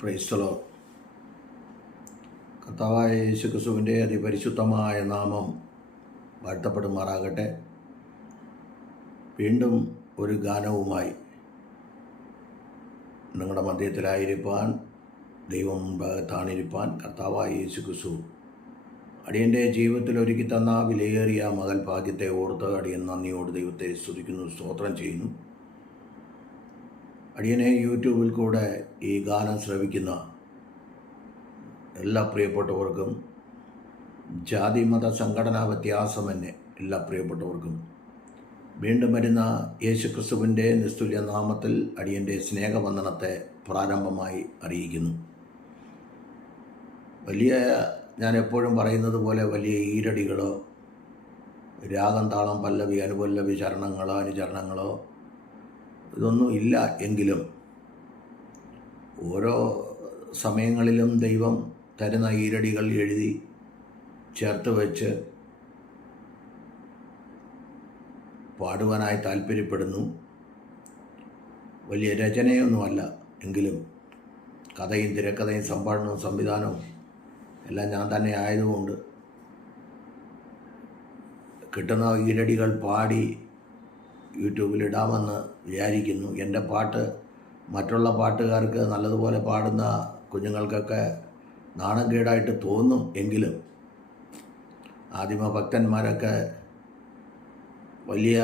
Praise the Lord. കർത്താവായ യേശുക്രിസ്തുവിൻ്റെ അതിപരിശുദ്ധമായ നാമം വാഴ്ത്തപ്പെടുമാറാകട്ടെ. വീണ്ടും ഒരു ഗാനവുമായി നിങ്ങളുടെ മധ്യത്തിലായിരിക്കാൻ, ദൈവം മുൻപാകത്താണിരിക്കാൻ കർത്താവായ യേശുക്രിസ്തു അടിയൻ്റെ ജീവിതത്തിൽ ഒരുക്കി തന്ന വിലയേറിയ മകൽ ഭാഗ്യത്തെ ഓർത്ത് അടിയൻ നന്ദിയോട് ദൈവത്തെ സ്തുതിക്കുന്നു, സ്തോത്രം ചെയ്യുന്നു. അടിയനെ യൂട്യൂബിൽ കൂടെ ഈ ഗാനം ശ്രവിക്കുന്ന എല്ലാ പ്രിയപ്പെട്ടവർക്കും, ജാതി മത സംഘടനാ വ്യത്യാസമെന്നെ എല്ലാ പ്രിയപ്പെട്ടവർക്കും വീണ്ടും വരുന്ന യേശുക്രിസ്തുവിൻ്റെ നിസ്തുല്യ നാമത്തിൽ അടിയൻ്റെ സ്നേഹവന്ദനത്തെ പ്രാരംഭമായി അറിയിക്കുന്നു. ഞാൻ എപ്പോഴും പറയുന്നത് പോലെ വലിയ ഈരടികളോ രാഗം, താളം, പല്ലവി, അനുപല്ലവി, ചരണങ്ങളോ അനുചരണങ്ങളോ ഇതൊന്നും ഇല്ല എങ്കിലും ഓരോ സമയങ്ങളിലും ദൈവം തരുന്ന ഈരടികൾ എഴുതി ചേർത്ത് വെച്ച് പാടുവാനായി താല്പര്യപ്പെടുന്നു. വലിയ രചനയൊന്നുമല്ല എങ്കിലും കഥയും തിരക്കഥയും സംഭാഷണവും സംവിധാനവും എല്ലാം ഞാൻ തന്നെ ആയതുകൊണ്ട് കിട്ടുന്ന ഈരടികൾ പാടി യൂട്യൂബിലിടാമെന്ന് വിചാരിക്കുന്നു. എൻ്റെ പാട്ട് മറ്റുള്ള പാട്ടുകാർക്ക്, നല്ലതുപോലെ പാടുന്ന കുഞ്ഞുങ്ങൾക്കൊക്കെ നാണംകേടായിട്ട് തോന്നും എങ്കിലും ആദിമഭക്തന്മാരൊക്കെ വലിയ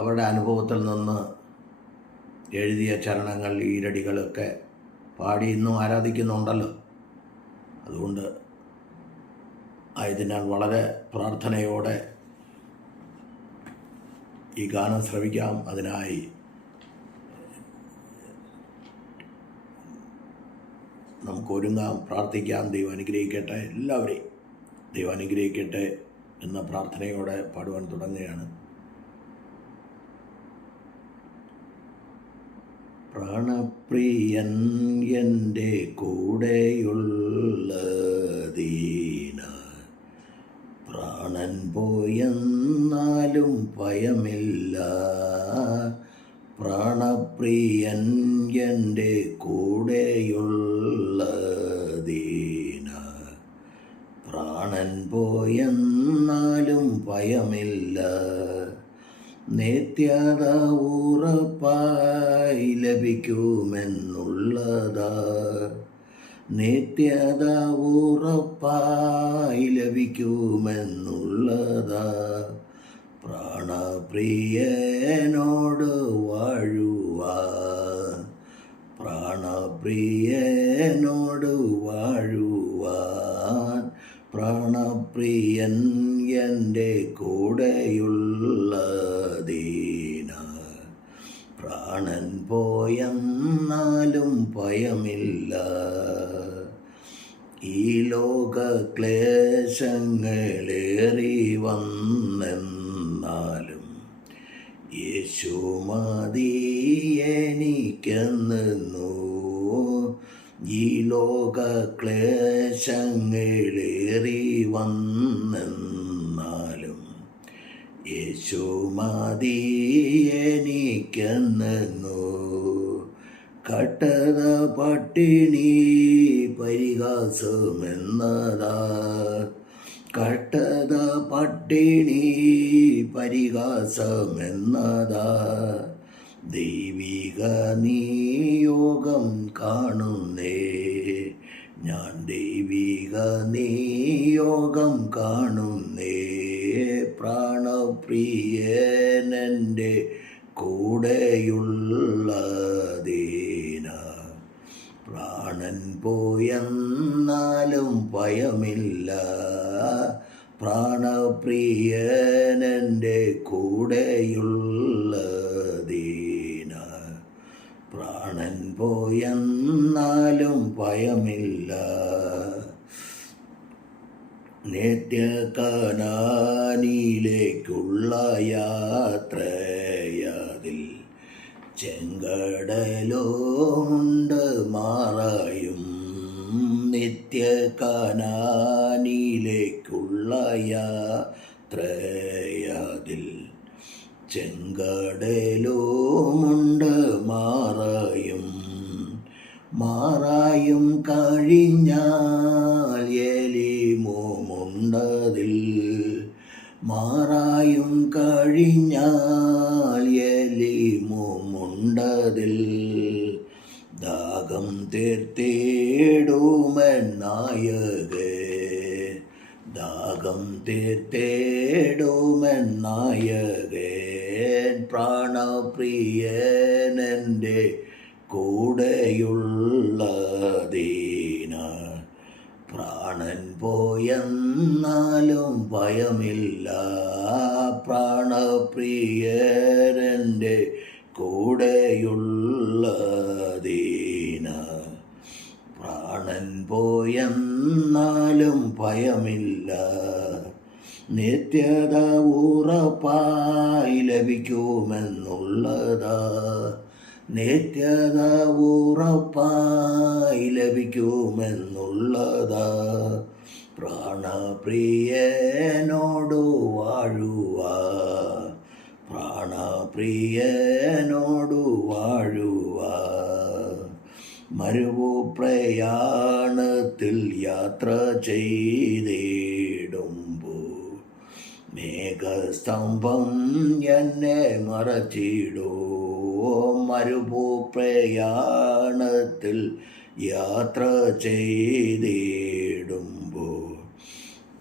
അവരുടെ അനുഭവത്തിൽ നിന്ന് എഴുതിയ ചരണങ്ങൾ, ഈരടികളൊക്കെ പാടി ഇന്നും ആരാധിക്കുന്നുണ്ടല്ലോ. അതുകൊണ്ട് ആയതിനാൽ വളരെ പ്രാർത്ഥനയോടെ ഈ ഗാനം ശ്രവിക്കാം. അതിനായി നമുക്ക് ഒരുങ്ങാം, പ്രാർത്ഥിക്കാം. ദൈവം അനുഗ്രഹിക്കട്ടെ, എല്ലാവരെയും ദൈവം അനുഗ്രഹിക്കട്ടെ എന്ന പ്രാർത്ഥനയോടെ പാടുവാൻ തുടങ്ങുകയാണ്. പ്രാണപ്രിയൻ എൻ്റെ കൂടെയുള്ളതീന, പ്രാണൻ പോയെന്നാലും ഭയമില്ല. പ്രാണപ്രിയൻ എൻ്റെ കൂടെയുള്ളതീന, പ്രാണൻ പോയെന്നാലും ഭയമില്ല. നിത്യത ഉറപ്പായി ലഭിക്കുമെന്നുള്ളതാ, നിത്യത ഉറപ്പായി ലഭിക്കുമെന്നുള്ളതാ. പ്രാണപ്രിയനോട് വാഴുവാൻ, പ്രാണപ്രിയനോട് വാഴുവാൻ, പ്രാണപ്രിയൻ എൻ്റെ കൂടെയുള്ളതീന, പ്രാണൻ പോയെന്നാലും ഭയമില്ല. ഈ ലോക ക്ലേശങ്ങളേറി വന്നെന്നാലും യേശു മതി എനിക്കെന്നു. ഈ ലോക ക്ലേശങ്ങളേറി വന്നെന്നാലും യേശു മതി എനിക്കെന്നു. കട്ടത പട്ടിണി പരിഹാസമെന്നതാ, കട്ടത പട്ടിണി പരിഹാസമെന്നതാ. ദൈവിക നിയോഗം കാണുന്നേ ഞാൻ, ദൈവിക നിയോഗം കാണുന്നേ. പ്രാണപ്രിയനെൻ്റെ കൂടെയുള്ളതീന, പ്രാണൻ പോയെന്നാലും ഭയമില്ല. പ്രാണപ്രിയനെൻ്റെ കൂടെയുള്ളതീന, പ്രാണൻ പോയെന്നാലും ഭയമില്ല. നിത്യകനാനിലേക്കുള്ള യാത്രയതിൽ ചെങ്കടലുണ്ട് മാറയും. നിത്യകനാനിലേക്കുള്ള യാത്രയതിൽ ചെങ്കടലുമുണ്ട് മാറയും. മാറായും കഴിഞ്ഞാൽ എലിമോമുണ്ടതിൽ. മാറായും കഴിഞ്ഞാൽ എലിമോമുണ്ടതിൽ. ദാഹം തീർത്തിടുമെന്നായകേ, ദാഹം തീർത്തിടുമെന്നായകേ. പ്രാണപ്രിയനെൻ്റെ കൂടെയുള്ളതീന. പ്രാണൻ പോയെന്നാലും ഭയമില്ല, പ്രാണപ്രിയനെൻ്റെ കൂടെയുള്ളതീന. പ്രാണൻ പോയെന്നാലും ഭയമില്ല. നിത്യത ഉറപ്പായി ലഭിക്കുമെന്നുള്ളതാ, നിത്യത ഉറപ്പായി ലഭിക്കുമെന്നുള്ളതാ. പ്രാണപ്രിയനോടു വാഴുവാ, പ്രാണപ്രിയനോടു വാഴുവാ. മരുഭൂ പ്രയാണത്തിൽ യാത്ര ചെയ്തിടുമ്പോൾ മേഘസ്തംഭം എന്നെ മറച്ചിടൂ. മരുഭൂ പ്രയാണത്തിൽ യാത്ര ചെയ്തിടുമ്പോൾ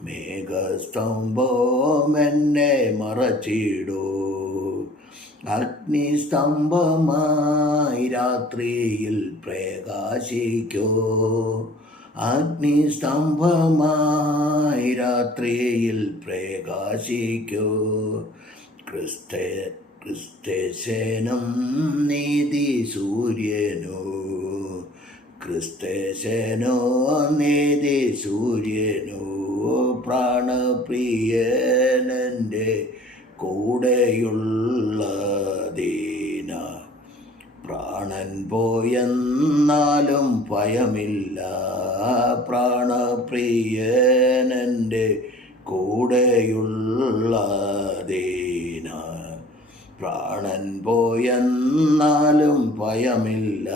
മേഘസ്തംഭം എന്നെ മറച്ചിടൂ. അഗ്നിസ്തംഭമായി രാത്രിയിൽ പ്രകാശിക്കോ, അഗ്നിസ്തംഭമായി രാത്രിയിൽ പ്രകാശിക്കോ. ക്രിസ്തേശനും നീതി സൂര്യനോ, ക്രിസ്തേശനോ നീതി സൂര്യനോ. പ്രാണപ്രിയനെൻ്റെ കൂടെയുള്ളതീന. പ്രാണൻ പോയെന്നാലും ഭയമില്ല, പ്രാണപ്രിയനെൻ്റെ കൂടെയുള്ളതീന. പ്രാണൻ പോയെന്നാലും ഭയമില്ല.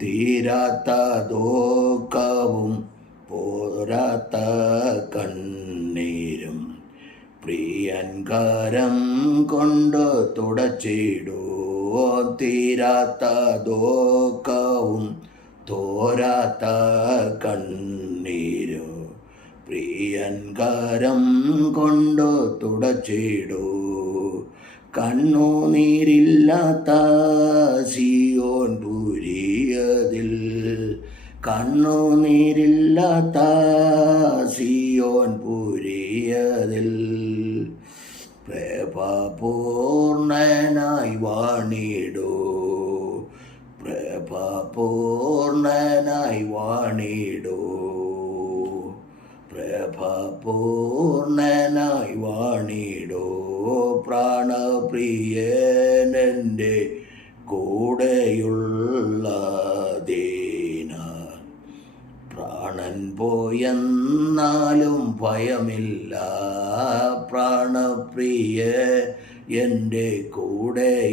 തീരാത്ത ദുഃഖവും പോരാത്ത കണ്ണീരും പ്രിയൻ കരം കൊണ്ട് തുടച്ചിടൂ. തീരാത്ത ദുഃഖവും തോരാത്ത കണ്ണീരും പ്രിയൻ കരം കൊണ്ട് തുടച്ചിടൂ. കണ്ണുനീരില്ലാത്ത സിയോൻ പുരിയതിൽ, കണ്ണുനീരില്ലാത്ത സിയോൻ പുരിയതിൽ. പ്രഭപൂർണനായി വാണിടൂ, പ്രഭപൂർണനായി വാണിടൂ, പ്രഭപൂർണനായി വാണിടൂ. പ്രാണപ്രിയനെൻ്റെ കൂടെയുള്ളതീന. പ്രാണൻ പോയെന്നാലും ഭയമില്ല, പ്രാണപ്രിയൻ്റെ കൂടെയുള്ളതീന.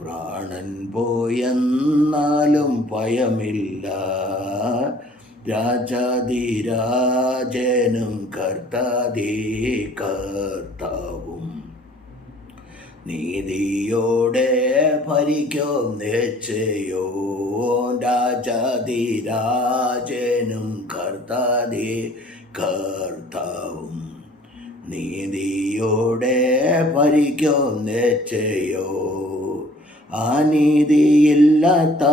പ്രാണൻ പോയെന്നാലും ഭയമില്ല. രാജാധിരാജനും കർത്താധി കർത്താവും നീതിയോടെ ഭരിക്കും നിശ്ചയോ. രാജാധിരാജനും കർത്താധി കർത്താവും നീതിയോടെ ഭരിക്കും നിശ്ചയോ. അനീതിയില്ലാത്ത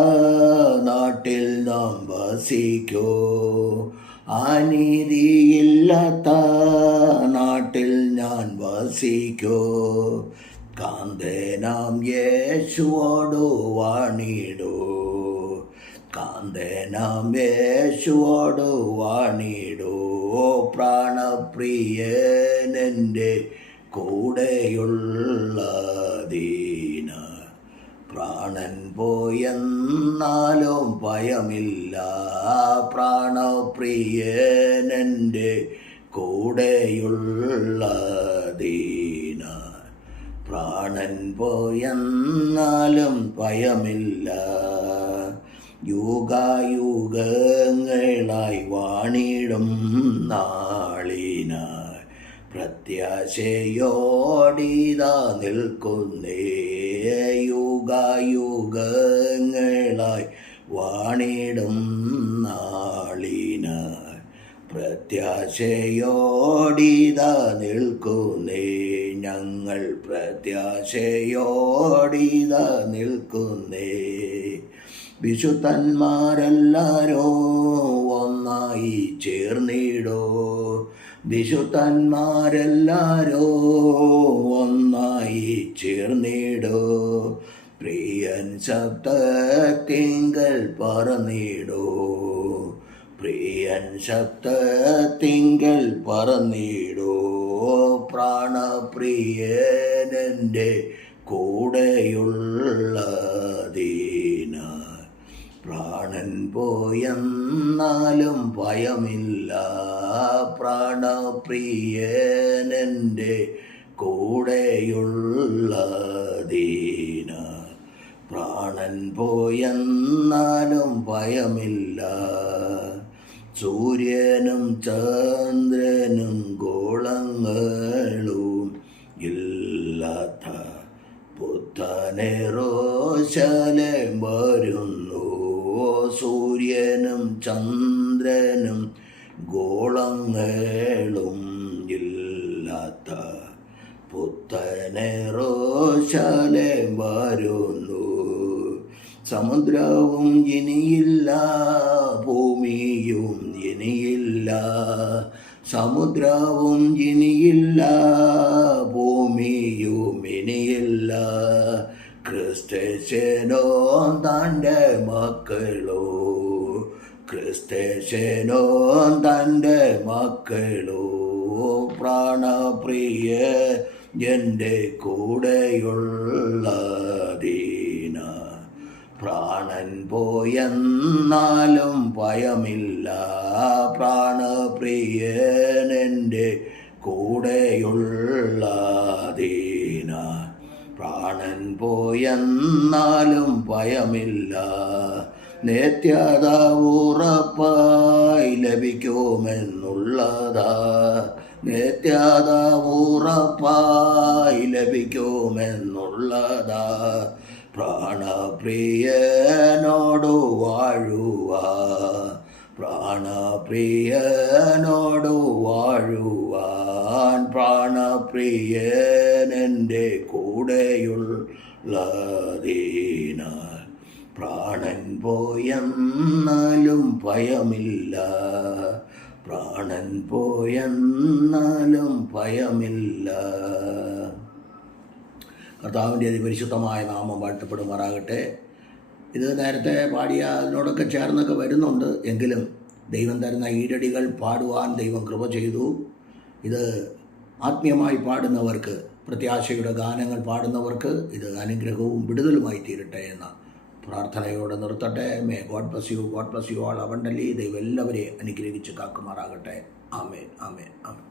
നാട്ടിൽ നാം വസിക്കോ, അനീതിയില്ലാത്ത നാട്ടിൽ ഞാൻ വസിക്കോ. കാന്തനാം യേശുവോടു വാണിടൂ, കാന്തനാം യേശുവോടു വാണിടൂ. പ്രാണപ്രിയനെൻ്റെ കൂടെയുള്ളതീന. പ്രാണൻ പോയെന്നാലും ഭയമില്ല, പ്രാണപ്രിയനെൻ്റെ കൂടെയുള്ളതീന. പ്രാണൻ പോയെന്നാലും ഭയമില്ല. യുഗായുഗങ്ങളായി വാണിടും നാളിനായി പ്രത്യാശയോടിതാ നിൽക്കുന്നേ. യുഗായുഗങ്ങളായി വാണിടും നാളിനായി പ്രത്യാശയോടിതാ നിൽക്കുന്നേ. ഞങ്ങൾ പ്രത്യാശയോടിതാ നിൽക്കുന്നേ. വിശുദ്ധന്മാരെല്ലാരോ ഒന്നായി ചേർന്നിടോ. വിശുദ്ധന്മാരെല്ലാരോ ഒന്നായി ചേർന്നിടോ. പ്രിയൻ ശബ്ദത്തിങ്കൽ പറന്നിടോ. പ്രിയൻ ശബ്ദത്തിങ്കൽ പറന്നിടോ. പ്രാണപ്രിയനെൻ്റെ കൂടെയുള്ളതിനാൽ പ്രാണൻ പോയെന്നാലും ഭയമില്ല. പ്രാണപ്രിയനെൻ്റെ കൂടെയുള്ളതിനാൽ പ്രാണൻ പോയെന്നാലും ഭയമില്ല. സൂര്യനും ചന്ദ്രനും ഗോളങ്ങളും ഇല്ലാത്ത പുത്തനെറോശലേം വരുന്നു. സൂര്യനും ചന്ദ്രനും ഗോളങ്ങളും ഇല്ലാത്ത പുത്തനെറോശലേം വരുന്നു. സമുദ്രവും ഇനിയില്ല, ഭൂമിയും ഇനിയില്ല. സമുദ്രവും ഇനിയില്ല, ഭൂമിയും ഇനിയില്ല. ക്രിസ്തേശനോ തൻ്റെ മക്കളോ. ക്രിസ്തേശനോ തൻ്റെ മക്കളോ. പ്രാണപ്രിയ എൻ്റെ കൂടെയുള്ളതിന പ്രാണൻ പോയെന്നാലും ഭയമില്ല. പ്രാണപ്രിയനെൻ്റെ കൂടെയുള്ളതിന പ്രാണൻ പോയെന്നാലും ഭയമില്ല. നിത്യത ഉറപ്പായി ലഭിക്കുമെന്നുള്ളതാ. നിത്യത ഉറപ്പായി ലഭിക്കുമെന്നുള്ളതാ. പ്രാണപ്രിയനോടു വാഴുവാൻ. പ്രാണപ്രിയനോടു വാഴുവാൻ. പ്രാണപ്രിയനെൻ്റെ കൂടെയുള്ളതിനാൽ പ്രാണൻ പോയെന്നാലും ഭയമില്ല. പ്രാണൻ പോയെന്നാലും ഭയമില്ല. കർത്താവിൻ്റെ അതിപരിശുദ്ധമായ നാമം വാഴ്ത്തപ്പെടുമാറാകട്ടെ. ഇത് നേരത്തെ പാടിയ അതിനോടൊക്കെ ചേർന്നൊക്കെ വരുന്നുണ്ട്. എങ്കിലും ദൈവം തരുന്ന ഈരടികൾ പാടുവാൻ ദൈവം കൃപ ചെയ്തു. ഇത് ആത്മീയമായി പാടുന്നവർക്ക്, പ്രത്യാശയുടെ ഗാനങ്ങൾ പാടുന്നവർക്ക് ഇത് അനുഗ്രഹവും വിടുതലുമായി തീരട്ടെ എന്ന പ്രാർത്ഥനയോടെ നിർത്തട്ടെ. May God bless you. God bless you all abundantly. ദൈവം എല്ലാവരെയും അനുഗ്രഹിച്ച് കാക്കുമാറാകട്ടെ. ആമേൻ, ആമേൻ, ആമേൻ.